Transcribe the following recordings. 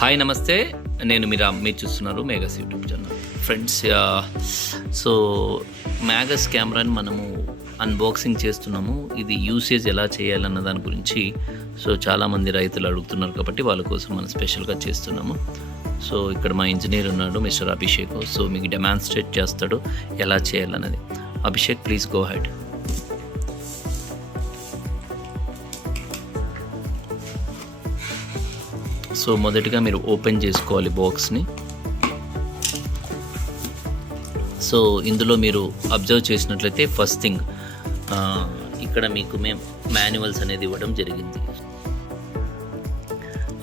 Hi నమస్తే, నేను మీరు చూస్తున్నారు మేఘస్ YouTube channel. Friends, so Magus కెమెరాని మనము అన్బాక్సింగ్ చేస్తున్నాము. ఇది యూసేజ్ ఎలా చేయాలన్న దాని గురించి చాలామంది రైతులు అడుగుతున్నారు కాబట్టి వాళ్ళ కోసం మనం స్పెషల్గా చేస్తున్నాము. సో ఇక్కడ మా ఇంజనీర్ ఉన్నాడు, మిస్టర్ అభిషేక్. సో మీకు డెమాన్స్ట్రేట్ చేస్తాడు ఎలా చేయాలన్నది. Abhishek, please go head. So మొదటిగా మీరు ఓపెన్ చేసుకోవాలి బాక్స్ని. సో ఇందులో మీరు అబ్జర్వ్ చేసినట్లయితే ఫస్ట్ థింగ్ ఇక్కడ మీకు మేము మాన్యువల్స్ అనేది ఇవ్వడం జరిగింది.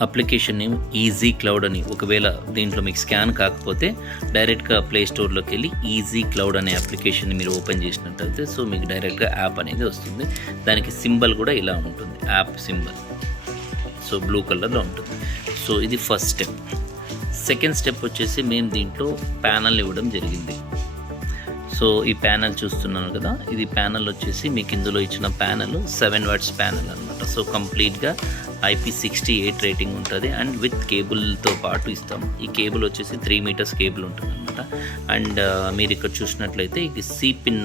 అప్లికేషన్ నేమ్ ఈజీ క్లౌడ్ అని. ఒకవేళ దీంట్లో మీకు స్కాన్ కాకపోతే డైరెక్ట్గా ప్లే స్టోర్లోకి వెళ్ళి ఈజీ క్లౌడ్ అనే అప్లికేషన్ని మీరు ఓపెన్ చేసినట్లయితే సో మీకు డైరెక్ట్గా యాప్ అనేది వస్తుంది. దానికి సింబల్ కూడా ఇలా ఉంటుంది, యాప్ సింబల్. సో బ్లూ కలర్లో ఉంటుంది. సో ఇది ఫస్ట్ స్టెప్. సెకండ్ స్టెప్ వచ్చేసి మేము దీంట్లో ప్యానల్ ఇవ్వడం జరిగింది. సో ఈ ప్యానల్ చూస్తున్నాను కదా, ఇది ప్యానల్ వచ్చేసి మీకు ఇందులో ఇచ్చిన ప్యానల్ 7 వాట్స్ ప్యానల్ అనమాట. సో కంప్లీట్గా IP68 రేటింగ్ ఉంటుంది అండ్ విత్ కేబుల్తో పాటు ఇస్తాము. ఈ కేబుల్ వచ్చేసి 3 మీటర్స్ కేబుల్ ఉంటుంది అనమాట. అండ్ మీరు ఇక్కడ చూసినట్లయితే ఇది సి పిన్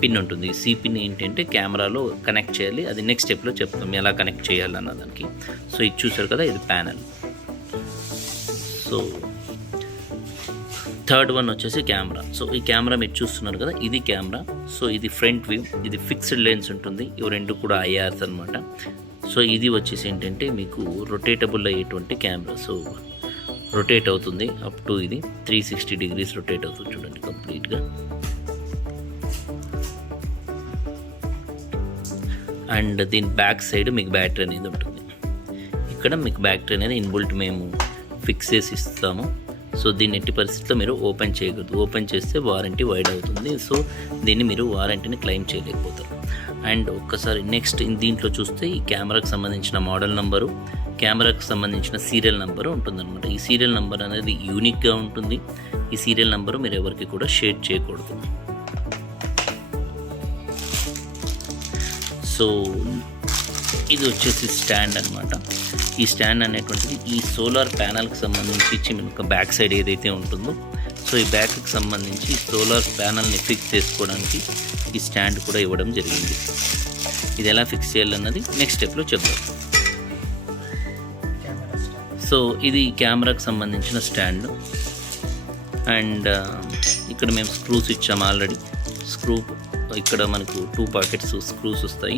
పిన్ ఉంటుంది. సి పిన్ ఏంటంటే కెమెరాలో కనెక్ట్ చేయాలి. అది నెక్స్ట్ స్టెప్లో చెప్తాం ఎలా కనెక్ట్ చేయాలన్న దానికి. సో ఇది చూసారు కదా, ఇది ప్యానల్. సో థర్డ్ వన్ వచ్చేసి కెమెరా. సో ఈ కెమెరా మీరు చూస్తున్నారు కదా, ఇది కెమెరా. సో ఇది ఫ్రంట్ వ్యూ, ఇది ఫిక్స్డ్ లెన్స్ ఉంటుంది. ఇవి రెండు కూడా IRs అనమాట. సో ఇది వచ్చేసి ఏంటంటే మీకు రొటేటబుల్ అయ్యేటువంటి కెమెరా. సో రొటేట్ అవుతుంది అప్ టు ఇది 360 degrees రొటేట్ అవుతుంది. చూడండి కంప్లీట్గా. అండ్ దీని బ్యాక్ సైడ్ మీకు బ్యాటరీ అనేది ఉంటుంది. ఇక్కడ మీకు బ్యాటరీ అనేది ఇన్బుల్ట్ మేము ఫిక్స్ చేసి ఇస్తాము. సో దీన్ని ఎట్టి పరిస్థితుల్లో మీరు ఓపెన్ చేయకూడదు. ఓపెన్ చేస్తే వారంటీ వైడ్ అవుతుంది. సో దీన్ని మీరు వారంటీని క్లెయిమ్ చేయలేకపోతారు. అండ్ ఒక్కసారి నెక్స్ట్ దీంట్లో చూస్తే ఈ కెమెరాకి సంబంధించిన మోడల్ నెంబరు, కెమెరాకి సంబంధించిన సీరియల్ నెంబరు ఉంటుందన్నమాట. ఈ సీరియల్ నెంబర్ అనేది యూనిక్గా ఉంటుంది. ఈ సీరియల్ నెంబరు మీరు ఎవరికి కూడా షేర్ చేయకూడదు. సో ఇది వచ్చేసి స్టాండ్ అనమాట. ఈ స్టాండ్ అనేటువంటిది ఈ సోలార్ ప్యానల్కి సంబంధించి మీకు బ్యాక్ సైడ్ ఏదైతే ఉంటుందో సో ఈ బ్యాక్కి సంబంధించి సోలార్ ప్యానల్ని ఫిక్స్ చేసుకోవడానికి ఈ స్టాండ్ కూడా ఇవ్వడం జరిగింది. ఇది ఎలా ఫిక్స్ చేయాలన్నది నెక్స్ట్ స్టెప్లో చెప్తాం. సో ఇది కెమెరాకి సంబంధించిన స్టాండ్. అండ్ ఇక్కడ మేము స్క్రూస్ ఇచ్చాము ఆల్రెడీ. స్క్రూ ఇక్కడ మనకు 2 పాకెట్స్ స్క్రూస్ వస్తాయి.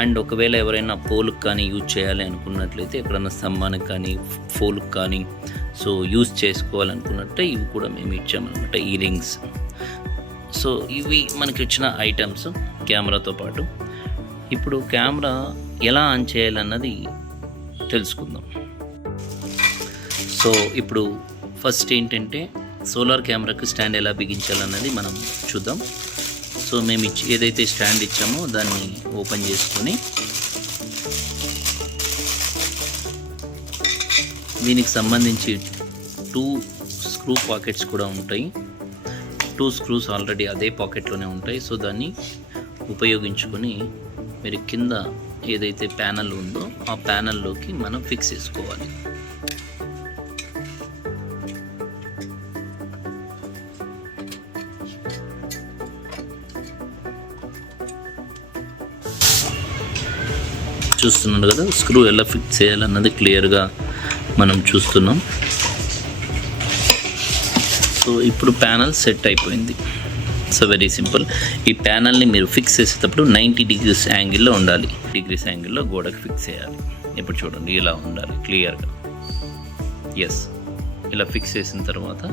అండ్ ఒకవేళ ఎవరైనా పోల్కి కానీ యూజ్ చేయాలి అనుకున్నట్లయితే, ఎక్కడన్నా స్తంభానికి కానీ ఫోల్కి కానీ సో యూజ్ చేసుకోవాలనుకున్నట్టే ఇవి కూడా మేము ఇచ్చామన్నమాట, ఈ రింగ్స్. సో ఇవి మనకి ఇచ్చిన ఐటమ్స్ కెమెరాతో పాటు. ఇప్పుడు కెమెరా ఎలా ఆన్ చేయాలన్నది తెలుసుకుందాం. సో ఇప్పుడు ఫస్ట్ ఏంటంటే సోలార్ కెమెరాకి స్టాండ్ ఎలా బిగించాలన్నది మనం చూద్దాం. సో మేము ఏదైతే స్టాండ్ ఇచ్చామో దాన్ని ఓపెన్ చేసుకొని దీనికి సంబంధించి 2 స్క్రూ పాకెట్స్ కూడా ఉంటాయి. 2 స్క్రూస్ ఆల్రెడీ అదే పాకెట్లోనే ఉంటాయి. సో దాన్ని ఉపయోగించుకొని మీరు కింద ఏదైతే ప్యానల్ ఉందో ఆ ప్యానల్లోకి మనం ఫిక్స్ చేసుకోవాలి. చూస్తున్నాడు కదా, స్క్రూ ఎలా ఫిక్స్ చేయాలన్నది క్లియర్గా మనం చూస్తున్నాం. సో ఇప్పుడు ప్యానల్ సెట్ అయిపోయింది. So very simple. ఈ ప్యానల్ని మీరు ఫిక్స్ చేసేటప్పుడు 90 degrees యాంగిల్లో ఉండాలి. డిగ్రీస్ యాంగిల్లో గోడకు ఫిక్స్ చేయాలి. ఇప్పుడు చూడండి ఇలా ఉండాలి క్లియర్గా. ఎస్, ఇలా ఫిక్స్ చేసిన తర్వాత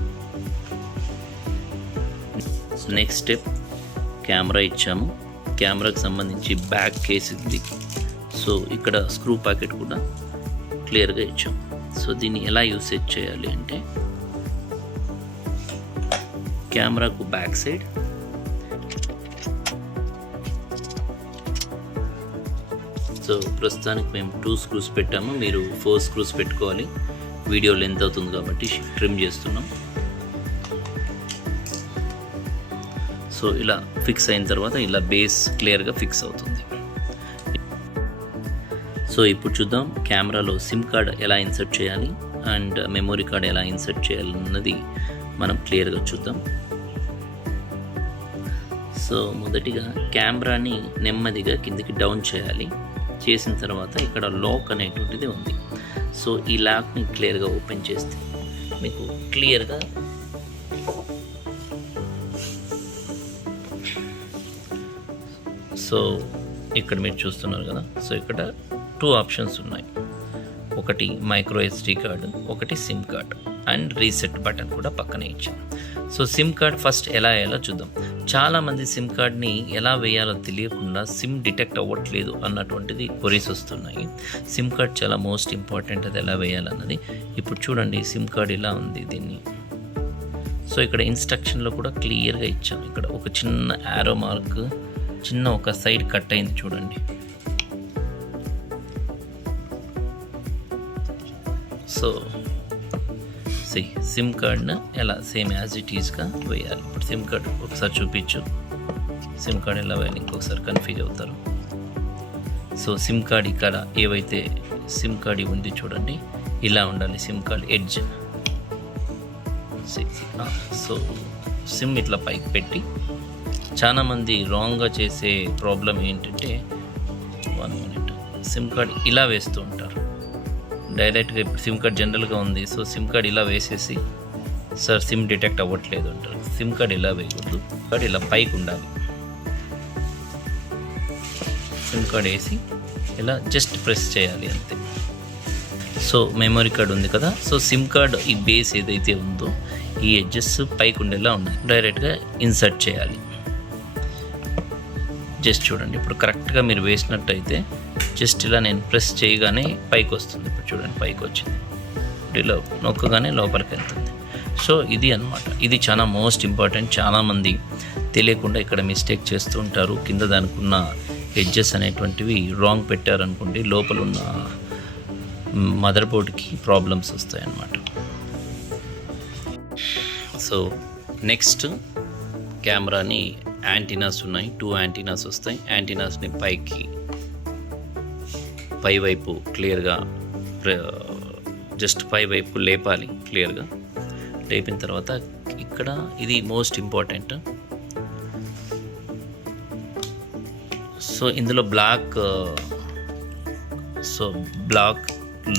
నెక్స్ట్ స్టెప్ కెమెరా ఇచ్చాము. కెమెరాకి సంబంధించి బ్యాక్ కేస్ ఇది. సో ఇక్కడ స్క్రూ ప్యాకెట్ కూడా క్లియర్గా ఇచ్చాం. సో దీన్ని ఎలా యూసేజ్ చేయాలి అంటే కెమెరాకు బ్యాక్ సైడ్ సో ప్రస్తుతానికి మేము 2 స్క్రూస్ పెట్టాము. మీరు 4 స్క్రూస్ పెట్టుకోవాలి. వీడియో లెంత్ అవుతుంది కాబట్టి ట్రిమ్ చేస్తున్నాం. సో ఇలా ఫిక్స్ అయిన తర్వాత ఇలా బేస్ క్లియర్గా ఫిక్స్ అవుతుంది. సో ఇప్పుడు చూద్దాం కెమెరాలో సిమ్ కార్డ్ ఎలా ఇన్సర్ట్ చేయాలి అండ్ మెమొరీ కార్డ్ ఎలా ఇన్సర్ట్ చేయాలి అన్నది మనం క్లియర్గా చూద్దాం. సో మొదటిగా కెమెరాని నెమ్మదిగా కిందికి డౌన్ చేయాలి. చేసిన తర్వాత ఇక్కడ లాక్ అనేటువంటిది ఉంది. సో ఈ లాక్ని క్లియర్గా ఓపెన్ చేస్తే మీకు క్లియర్గా సో ఇక్కడ మీరు చూస్తున్నారు కదా. సో ఇక్కడ 2 ఆప్షన్స్ ఉన్నాయి. ఒకటి మైక్రో ఎస్డి కార్డు, ఒకటి SIM card and reset button కూడా పక్కనే ఇచ్చాం. సో సిమ్ కార్డ్ ఫస్ట్ ఎలా వేయాలో చూద్దాం. చాలామంది సిమ్ కార్డ్ని ఎలా వేయాలో తెలియకుండా సిమ్ డిటెక్ట్ అవ్వట్లేదు అన్నటువంటిది క్వరీస్ వస్తున్నాయి. సిమ్ కార్డ్ చాలా మోస్ట్ ఇంపార్టెంట్, అది ఎలా వేయాలన్నది. ఇప్పుడు చూడండి సిమ్ కార్డ్ ఇలా ఉంది దీన్ని. సో ఇక్కడ ఇన్స్ట్రక్షన్లో కూడా క్లియర్గా ఇచ్చాం. ఇక్కడ ఒక చిన్న యారో మార్క్, చిన్న ఒక సైడ్ కట్ అయింది చూడండి. సో సిమ్ కార్డ్ను ఎలా సేమ్ యాజ్ ఇట్ ఈస్గా వేయాలి. ఇప్పుడు సిమ్ కార్డ్ ఒకసారి చూపించు. సిమ్ కార్డ్ ఎలా వేయాలి ఇంకొకసారి కన్ఫ్యూజ్ అవుతారు. సో సిమ్ కార్డ్ ఇక్కడ ఏవైతే సిమ్ కార్డ్ ఉంది చూడండి, ఇలా ఉండాలి SIM card edge. So SIM ఇట్లా పైకి పెట్టి, చాలామంది రాంగ్గా చేసే ప్రాబ్లం ఏంటంటే 1 మినిట్ సిమ్ కార్డ్ ఇలా వేస్తూ ఉంటారు డైరెక్ట్గా. ఇప్పుడు సిమ్ కార్డ్ జనరల్గా ఉంది, సో సిమ్ కార్డ్ ఇలా వేసేసి సార్ సిమ్ డిటెక్ట్ అవ్వట్లేదు అంటారు. సిమ్ కార్డ్ ఇలా వేయకూడదు, కార్డ్ ఇలా పైకి ఉండాలి. సిమ్ కార్డ్ వేసి ఇలా జస్ట్ ప్రెస్ చేయాలి అంతే. సో మెమరీ కార్డ్ ఉంది కదా, సో సిమ్ కార్డ్ ఈ బేస్ ఏదైతే ఉందో ఈ ఎడ్జెస్ పైకి ఉండేలా ఉన్నాయి, డైరెక్ట్గా ఇన్సర్ట్ చేయాలి. జస్ట్ చూడండి ఇప్పుడు కరెక్ట్గా మీరు వేసినట్టయితే జస్ట్ ఇలా నేను ప్రెస్ చేయగానే పైకి వస్తుంది. ఇప్పుడు చూడండి పైకి వచ్చింది. ఇలా నొక్కగానే లోపలికి వెళ్తుంది. సో ఇది అన్నమాట. ఇది చాలా మోస్ట్ ఇంపార్టెంట్. చాలామంది తెలియకుండా ఇక్కడ మిస్టేక్ చేస్తూ ఉంటారు. కింద దానికి ఉన్న ఎడ్జెస్ అనేటువంటివి రాంగ్ పెట్టారనుకోండి, లోపల ఉన్న మదర్ బోర్డ్కి ప్రాబ్లమ్స్ వస్తాయి అన్నమాట. సో నెక్స్ట్ కెమెరాని యాంటీనాస్ ఉన్నాయి, 2 యాంటీనాస్ వస్తాయి. యాంటీనాస్ని పై వైపు క్లియర్గా జస్ట్ పై వైపు లేపాలి. క్లియర్గా లేపిన తర్వాత ఇక్కడ ఇది మోస్ట్ ఇంపార్టెంట్. సో ఇందులో బ్లాక్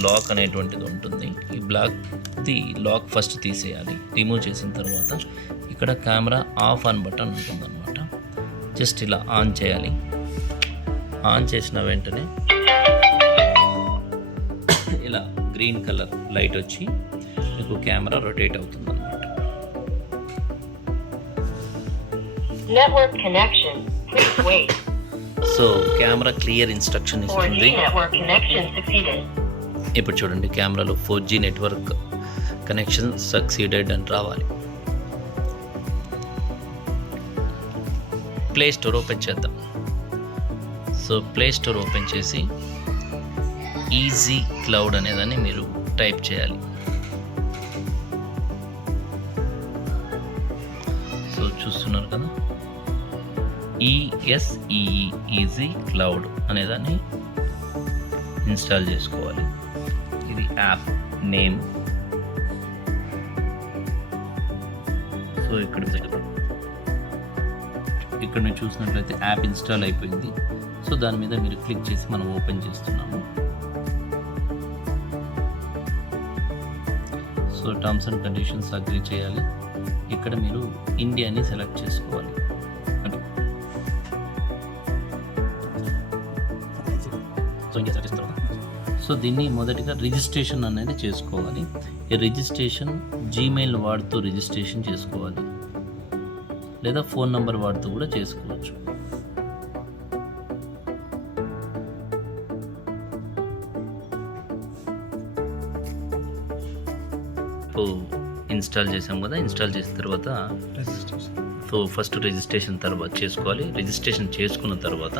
లాక్ అనేటువంటిది ఉంటుంది. ఈ బ్లాక్ది లాక్ ఫస్ట్ తీసేయాలి. రిమూవ్ చేసిన తర్వాత ఇక్కడ కెమెరా ఆఫ్ ఆన్ బటన్ ఉంటుందన్నమాట. జస్ట్ ఇలా ఆన్ చేయాలి. ఆన్ చేసిన వెంటనే ఇలా గ్రీన్ కలర్ లైట్ వచ్చి మీకు కెమెరా రొటేట్ అవుతుంది అన్నమాట. సో కెమెరా క్లియర్ ఇన్స్ట్రక్షన్ ఇస్తుంది. ఇప్పుడు చూడండి కెమెరాలో 4G నెట్వర్క్ కనెక్షన్ సక్సీడెడ్ అని రావాలి. ప్లే స్టోర్ ఓపెన్ చేద్దాం. సో ప్లే స్టోర్ ఓపెన్ చేసి ఈజీ క్లౌడ్ అనేదాన్ని మీరు టైప్ చేయాలి. సో చూస్తున్నారు కదా, ESEE ఈజీ క్లౌడ్ అనేదాన్ని ఇన్స్టాల్ చేసుకోవాలి. ఇది యాప్ నేమ్. సో ఇక్కడ మీరు చూసినట్లయితే యాప్ ఇన్స్టాల్ అయిపోయింది. సో దాని మీద మీరు క్లిక్ చేసి మనం ఓపెన్ చేస్తున్నాము. So terms and conditions agree చేయాలి. ఇక్కడ మీరు ఇండియాని సెలెక్ట్ చేసుకోవాలి. సో దీన్ని మొదటిగా రిజిస్ట్రేషన్ అనేది చేసుకోవాలి. ఈ రిజిస్ట్రేషన్ జీమెయిల్ వాడుతూ రిజిస్ట్రేషన్ చేసుకోవాలి, లేదా ఫోన్ నెంబర్ వాడుతూ కూడా చేసుకోవచ్చు. ఇన్స్టాల్ చేసాం కదా, ఇన్స్టాల్ చేసిన తర్వాత సో ఫస్ట్ రిజిస్ట్రేషన్ తర్వాత చేసుకోవాలి. రిజిస్ట్రేషన్ చేసుకున్న తర్వాత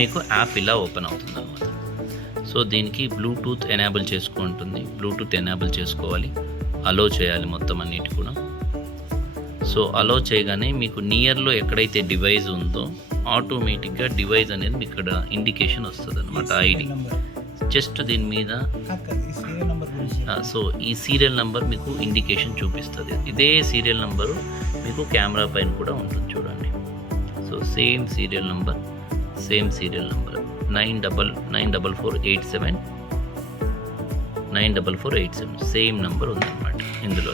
మీకు యాప్ ఇలా ఓపెన్ అవుతుంది అన్నమాట. సో దీనికి బ్లూటూత్ ఎనేబుల్ చేసుకుంటుంది. బ్లూటూత్ ఎనేబుల్ చేసుకోవాలి, అలో చేయాలి మొత్తం అన్నిటి కూడా. సో అలో చేయగానే మీకు నియర్లో ఎక్కడైతే డివైస్ ఉందో ఆటోమేటిక్గా డివైస్ అనేది మీకు ఇక్కడ ఇండికేషన్ వస్తుంది అనమాట. ఐడి జస్ట్ దీని మీద ఈ సీరియల్ నెంబర్ గురించి సో ఈ సీరియల్ నెంబర్ మీకు ఇండికేషన్ చూపిస్తుంది. ఇదే సీరియల్ నెంబరు మీకు కెమెరా పైన కూడా ఉంటుంది చూడండి. So same serial number 94487 same number ఉందన్నమాట ఇందులో.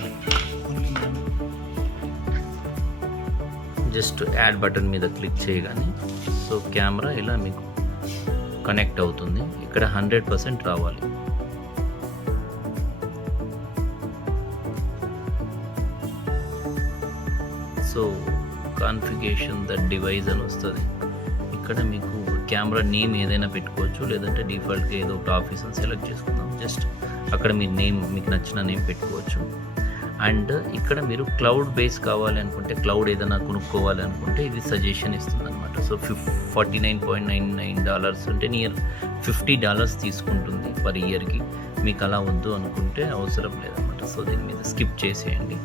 జస్ట్ యాడ్ బటన్ మీద క్లిక్ చేయగానే సో కెమెరా ఇలా మీకు కనెక్ట్ అవుతుంది. ఇక్కడ 100% రావాలి. సో కాన్ఫిగరేషన్ ద డివైస్ అని వస్తుంది. ఇక్కడ మీకు కెమెరా నేమ్ ఏదైనా పెట్టుకోవచ్చు, లేదంటే డిఫాల్ట్గా ఏదో ఒక ఆఫీస్ అని సెలెక్ట్ చేసుకుందాం. జస్ట్ అక్కడ మీ నేమ్ మీకు నచ్చిన నేమ్ పెట్టుకోవచ్చు. అండ్ ఇక్కడ మీరు క్లౌడ్ బేస్ కావాలి అనుకుంటే, క్లౌడ్ ఏదైనా కొనుక్కోవాలి అనుకుంటే ఇది సజెషన్ ఇస్తుంది అనమాట. సో $49.99 అంటే నియర్ $50 తీసుకుంటుంది పర్ ఇయర్కి. మీకు అలా వద్దు అనుకుంటే అవసరం లేదన్నమాట. సో దీని మీద స్కిప్ చేసేయండి.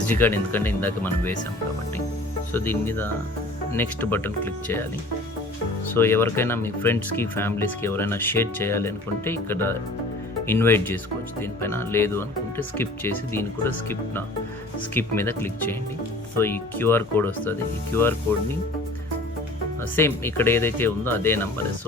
SD కార్డ్ ఎందుకంటే ఇందాక మనం వేసాం కాబట్టి. సో దీని మీద నెక్స్ట్ బటన్ క్లిక్ చేయాలి. సో ఎవరికైనా మీ ఫ్రెండ్స్కి ఫ్యామిలీస్కి ఎవరైనా షేర్ చేయాలి అనుకుంటే ఇక్కడ ఇన్వైట్ చేసుకోవచ్చు దీనిపైన. లేదు అనుకుంటే స్కిప్ చేసి దీన్ని కూడా స్కిప్ మీద క్లిక్ చేయండి. సో ఈ QR కోడ్ వస్తుంది. ఈ QR కోడ్ని సేమ్ ఇక్కడ ఏదైతే ఉందో అదే నెంబర్. సో